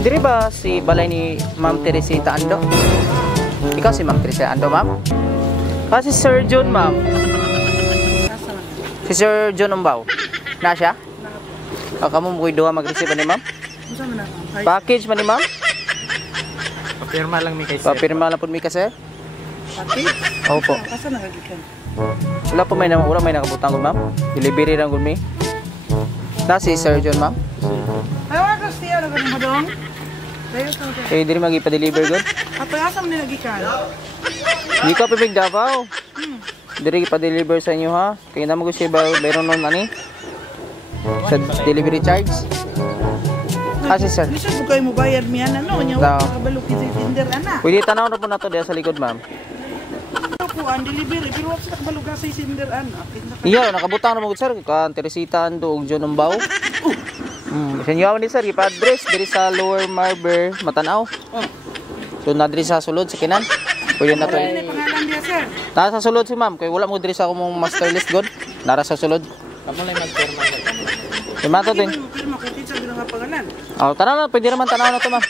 Diri ba si balay ni Ma'am Teresita Ando? Ikaw si Ma'am Teresita Ando, ma'am? Kasi Sir John, ma'am. Si Sir John Umbaw. Na siya? Kamu mo duha mag-receive ni ma'am? Package man ni ma'am? Papirma lang mi kay sir. Papirma lang po mi kasi? Package? Opo. Asa nagagikan? Wala po may nakabutang ko, ma'am. Delivery lang ko mi. Na si Sir John, ma'am? Ayaw ka siya na ganun mo dong? Eh, diri magi-pa-deliver gud. Ato asa man nagagikan? Di ka pipig Davao. Diri pa-deliver sa inyo ha. Kaya naman ko siya bayron nun ani. Sa delivery charge. Kasi sir. Bisa ko kayo mo bayad mi ana no nya No. kabalo kisi Tinder ana. Pwede tanaw na po na to diya sa likod, ma'am. Ko ang delivery pero wala sa kabalo ka sa Tinder ana. Iya, nakabutang na mo gud sir. Kan Teresita Ando ug John Umbaw. Senyo ni sir, ipa-address diri sa Lower Marber, Matanaw. So na diri sa sulod sa kinan. Pwede na to. Ano ni pangalan dia sir? Nasa sulod si ma'am, kay wala mo diri sa akong master list god. Nara sa sulod. Kamo lay magpirma. Lima to din. Pirma ko kinsa binang nga pangalan. Oh, tanaw na, pwede naman tanaw na to, ma'am.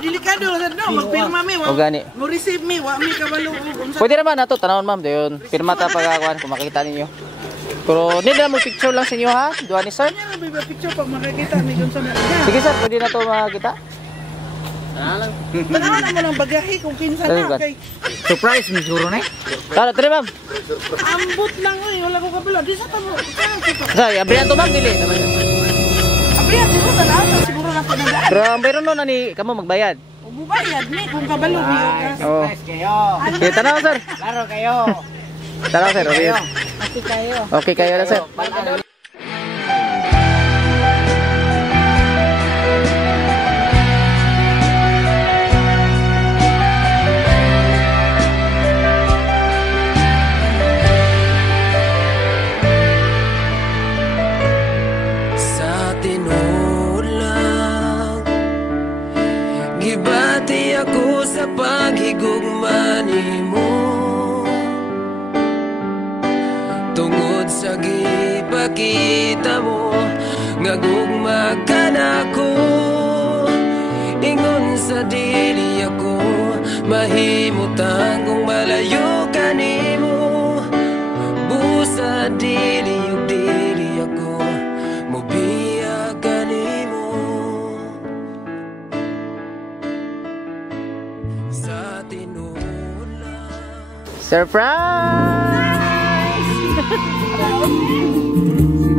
Delikado sa no magpirma mi O gani. mo receive mi wa mi kabalo unsa. Pwede naman na to, tanawon ma'am, dayon. Pirma ta pagkakuan kung makikita ninyo. Pero hindi na mo picture lang sa inyo ha, duha ni sir. Ano ba picture pag makikita mi dun sa na. Sige sir, pwede na to makita. Lang. Tanaw na mo lang bagahe kung kinsa na kay Surprise mi siguro na. Tara, tara ma'am. ambot lang oy wala ko kabalo di sa tamo. Say, abrihan to ma'am, dili. Abriya siguro sa lahat siguro na pinadaan. Pero ang bayron nun ani, kamo magbayad. Bubayad ni kung kabalo mi. Oh. Kayo. Okay, tanaw sir. Laro kayo. Tara sir, okay. Pati kayo. Okay kayo na sir. Sa tinuod lang gibati ako sa paghigugma nimo tungod sa gipakita mo nga gugma ka nako ingon sa dili ako mahimutang kung malayo ka nimo busa dili ug dili ako mobiya ka nimo sa tinuod lang. Surprise!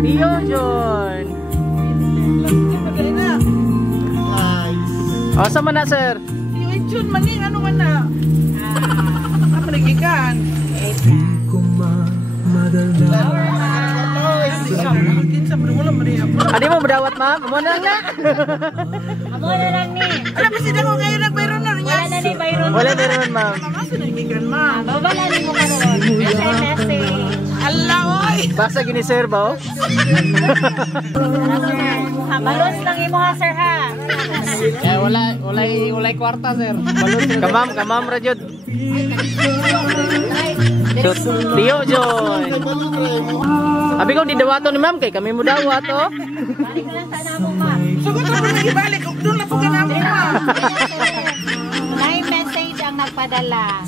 Tio John. Oh, sama na sir. Yung Jun maning ano man na. Apa nagikan? Kinsa mo wala Maria. Adi mo bedawat ma'am, mo na nga. Amo na lang ni. Ala pa sila ko kayo nagbayron na niya. Wala na ni Byron. Wala meron ma'am. Mamaso nagikan ma. Babala ni mo karon. Message. Allah oy. Basta gini sir ba? Oh? Balos lang imo ha sir ha. Eh walay kwarta sir. Kamam ra jud. Tio John. Abi ko di dawato ni ma'am kay kami mo dawat oh. Balik na lang sa namo ma. Sugod na pa ibalik og doon na po kanamo ma. May message ang nagpadala.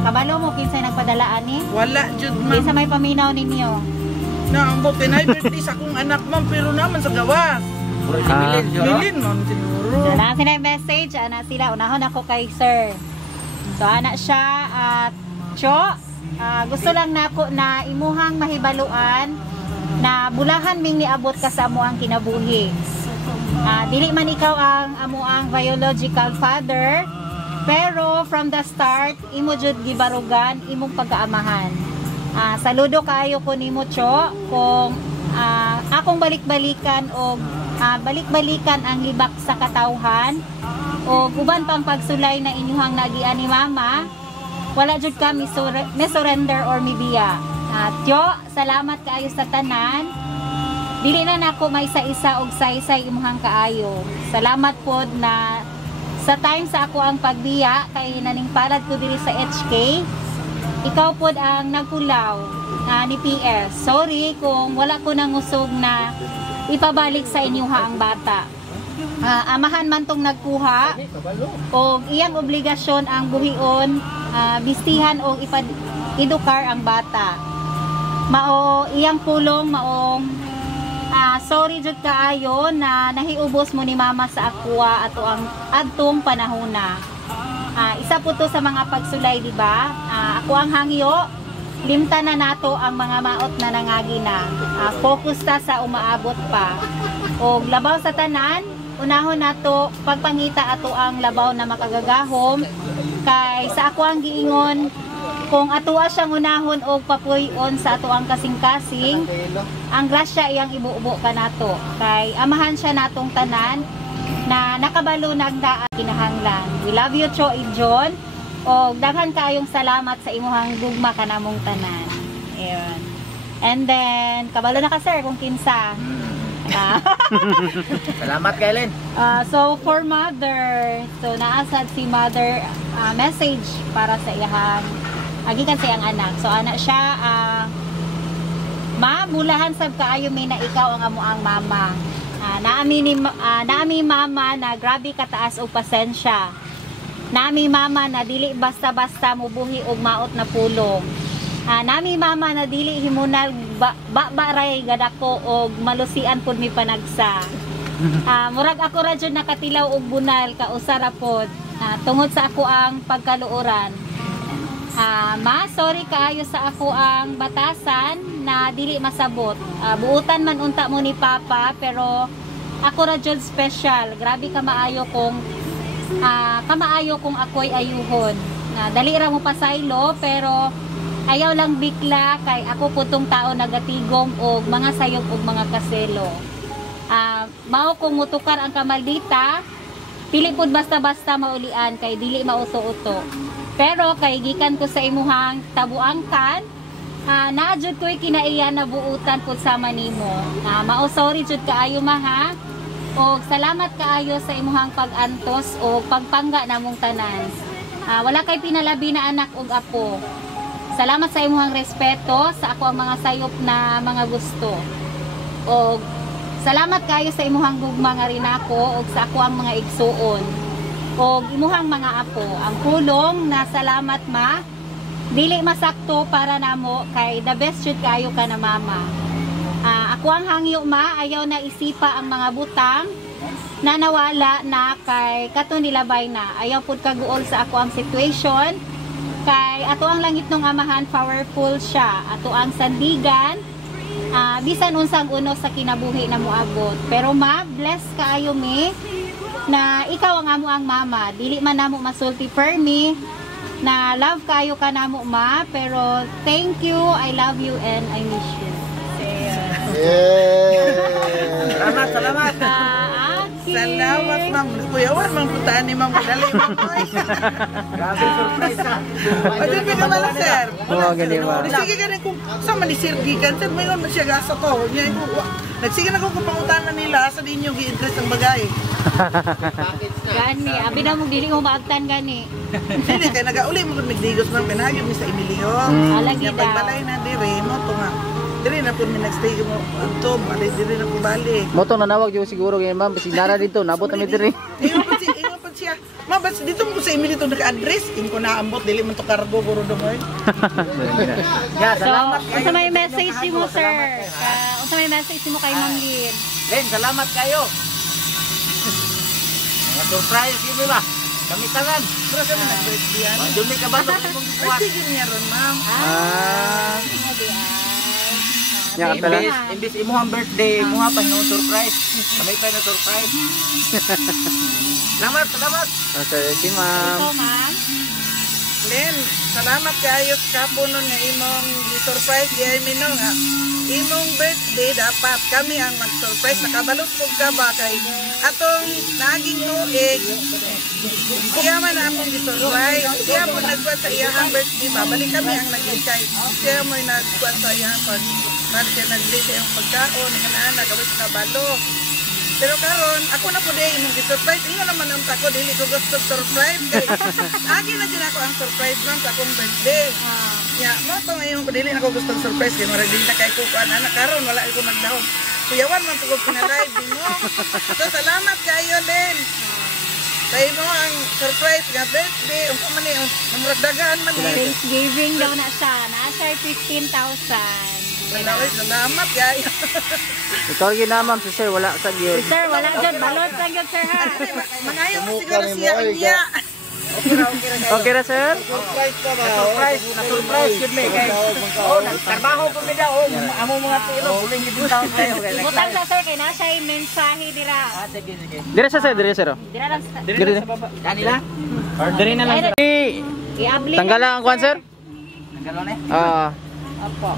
Kabalo mo kinsa nagpadala ani? Wala jud ma. Kinsa may paminaw ninyo? Na ang bote na birthday sa akong anak ma'am pero naman sa gawas. Milin man siguro. So na sila yung message, ana sila unahon ako kay sir. So ana siya at Cho, gusto lang nako na imuhang mahibaluan na bulahan ming niabot ka sa amuang kinabuhi. Dili man ikaw ang amuang biological father, pero from the start imo jud gibarugan imong pagkaamahan. Saludo kaayo ko nimo Cho kung akong balik-balikan o balik-balikan ang libak sa katawhan o uban pang pagsulay na inyuhang nagian ni mama. Wala jud ka mi surrender or mibiya. Tyo, salamat kaayo sa tanan. Dili na nako may isa-isa og saysay imuhang kaayo. Salamat pod na sa time sa ako ang pagbiya kay naning palad ko diri sa HK. Ikaw pod ang nagpulaw ni PS. Sorry kung wala ko nangusog na ipabalik sa inyuha ang bata. Amahan man tong nagkuha o iyang obligasyon ang buhion, bistihan o edukar ang bata. Mao iyang pulong maong sorry jud kaayo na nahiubos mo ni mama sa akwa ato ang adtong panahona. Isa po to sa mga pagsulay, di ba? Ako ang hangyo, limta na nato ang mga maot na nangagi na. Focus ta sa umaabot pa. O labaw sa tanan, unahon nato pagpangita ato ang labaw na makagagahom. Kay sa ako ang giingon, kung atuwa siyang unahon o papuyon sa ato ang kasing-kasing, ang grasya iyang ibuubo ka nato. Kay amahan siya natong tanan, na nakabalo nagdaan kinahanglan. We love you, Cho John. O daghan kayong salamat sa imuhang gugma kanamong tanan. Ayun. And then, kabalo na ka sir kung kinsa. Salamat kay Len. So for mother, so naasad si mother message para sa iyang agikan sa iyang anak. So anak siya, ma, bulahan sab kaayo may na ikaw ang amuang mama. Naami mama na grabe kataas og pasensya. Naami mama na dili basta-basta mubuhi og maot na pulong. Naami mama na dili himunal baray gadako og malusian pud mi panagsa. Murag ako ra jud nakatilaw og bunal kausara pod tungod sa ako ang pagkaluoran. Ma, sorry kaayo sa ako ang batasan na dili masabot. Buutan man unta mo ni Papa, pero ako ra jud special. Grabe ka maayo kung ako'y ayuhon. Dali ra mo pasaylo, pero ayaw lang bikla kay ako putong tao nagatigom og mga sayop og mga kaselo. Mao kung mutukar ang kamaldita, dili pud basta-basta maulian kay dili mauto-uto. Pero kay gikan ko sa imuhang tabuangkan, naadjud ko'y kinaiya na buutan pud sama nimo. Mao sorry jud kaayo maha. O salamat kaayo sa imuhang pag-antos o pagpangga namong tanan. Wala kay pinalabi na anak og apo. Salamat sa imuhang respeto sa ako ang mga sayop na mga gusto. O salamat kaayo sa imuhang gugma nga rin ako o sa ako ang mga igsuon. O imuhang mga apo, ang pulong na salamat ma, dili masakto para namo kay the best jud kayo ka na mama. Ako ang hangyo ma, ayaw na isipa ang mga butang na nawala na kay kato nilabay na. Ayaw pud kaguol sa ako ang situation kay ato ang langit ng amahan powerful siya. Ato ang sandigan, bisan unsang uno sa kinabuhi na moabot. Pero ma, bless kaayo mi na ikaw ang amo ang mama. Dili man namo masulti per me na love kayo ka namo ma, pero thank you, I love you and I miss you. Salamat. Salamat ma'am. Kuyawan mang putaan ni ma'am dali ma'am. Grabe surprise ha. Ayun ka naman sir. Gani ba? Sige gani kung sa man ni Sir Gikan sir mayon man siya gasa to. Nagsige na ko kung pangutanan nila sa dinyo gi-interest ang bagay. Gani, abi na mo dili mo maagtan gani. Dili kay nagauli mo migdigos man pinahagid mi sa Emilio. Alagi Nya daw. pagbalay na dire mo to nga. Dire na pud mi nagstay mo antom, alay dire na ko balik. Moto nanawag yung siguro ngayon ma'am, kasi nara dito, nabot na diri. Ingon pa siya. Ma, ba't dito mo sa Emilio to naka-address? Ing ko naambot, dili man to kargo puro dumoy. Yeah, So, salamat unsa may message mo sir? Unsa may message mo kay Ma'am Lynn? Len, salamat kayo. Mga surprise yun ba? Kami tanan. Pero kami nag-birthday yan. Dumi ka ba ito mong buwan? Birthday yun niya ron, ma'am. Nya ka pala. Imbis imuhang birthday, imuha pa yung surprise. Kami pa na surprise. Salamat. Okay, si ma'am. Ito ma'am. Len, salamat kayo sa kapunon nga imong surprise di ay minong ha. Imong birthday dapat kami ang mag-surprise. Nakabalot po ka ba kay atong naging tuig. Siya man ang among surprise. Siya mo nagkuha sa iyang birthday ba. Balik kami ang nag-ikay. Siya mo nagkuha sa iyang siya nag-late ang pagkaon. Nga gawin sa kabalo. Pero karon ako na po din imong surprise. Ingon naman ang tako dili ko gusto surprise kay agi na din ako ang surprise man sa akong birthday. Ya, mo to ngayon ko dili na ko gusto surprise kay murag dili na kay ko ana karon wala ko nagdahom. kuyawan man tugod pina-live mo. So salamat kayo din. Kay mo ang surprise nga birthday, unsa man ni namragdagan man ni. Thanksgiving daw na siya. Nasa 15,000. Salamat kayo. Ikaw rin na ma'am, si sir, wala sa gyud. Sir, wala dyan. Balot lang yun, sir, ha? Mangayo mo siguro siya niya. Okay na sir? Surprise, na-surprise yun may kay. Oh, nagtrabaho ko mi daw. Amo mga tilo, buling gid taon kayo. Butang sa sir, kay nasa yung mensahe dira. Sige, sige. Dire sa sir, dire sir. Dira lang sa... Dire. Kanila? Order na lang. I-abli Tanggalan ang kwan sir? Nagalo na. Ah. Opo.